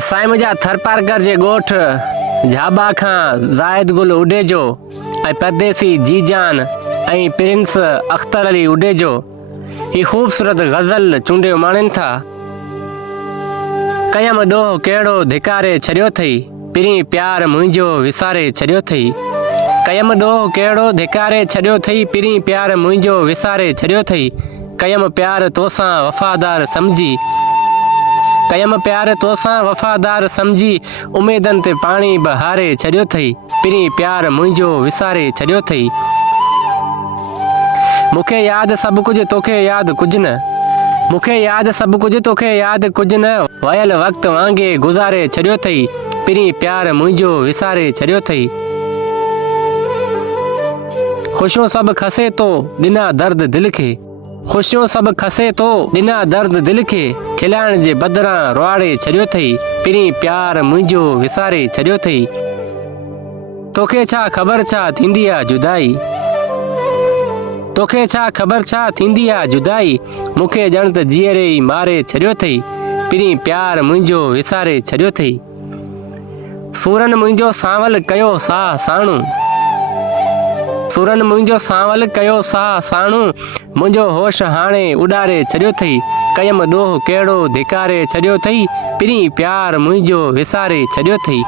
साईं मुंहिंजा थरपारकर जे ॻोठ झाबा खां ज़ाहिद गुल उडेजो ऐं परदेसी जीजान ऐं प्रिंस अख्तर अली उडेजो ही ख़ूबसूरत ग़ज़ल चूंडियो माणनि था। कयम ॾोह कहिड़ो धिकारे छॾियो अथई, पिरीं प्यार मुंहिंजो विसारे छॾियो अथई। कयम ॾोह कहिड़ो धिकारे छॾियो अथई, पिरीं प्यार मुंहिंजो विसारे छॾियो अथई। कयम प्यार तोसां वफ़ादार समझी, कयम प्यार तोसां वफ़ादार समझी, उमेदनि ते पाणी बहारे छॾियो अथई, पिरीं प्यार मुंहिंजो विसारे छॾियो अथई। मूंखे यादि सभु कुझु तोखे यादि कुझु न, मूंखे यादि सभु कुझु तोखे यादि कुझु न, वयल वक़्तु वांगुरु गुज़ारे छॾियो अथई, पिरीं प्यार मुंहिंजो विसारे छॾियो अथई। ख़ुशियूं सभु खसे तो ॾिना दर्द दिलि खे, ख़ुशियूं सभु खसे तो ॾिना दर्द दिलि खे, खिलाइण जे बदिरां रुआड़े छॾियो अथई, पिरीं प्यार मुंहिंजो विसारे छॾियो अथई। तोखे छा ख़बर छा थींदी आहे जुदाई, तोखे छा ख़बर छा थींदी आहे जुदाई, मूंखे ॼण त जीअरे ई मारे छॾियो अथई, पिरीं प्यार मुंहिंजो विसारे छॾियो अथई। सूरन मुंहिंजो सांवल कयो साह साणू, सूरन मुंहिंजो सांवल कयो साह साणू, मुंहिंजो होश हाणे उॾारे छॾियो अथई। कयम ॾोह कहिड़ो धिकारे छॾियो अथई, पिरीं प्यार मुंहिंजो विसारे छॾियो अथई।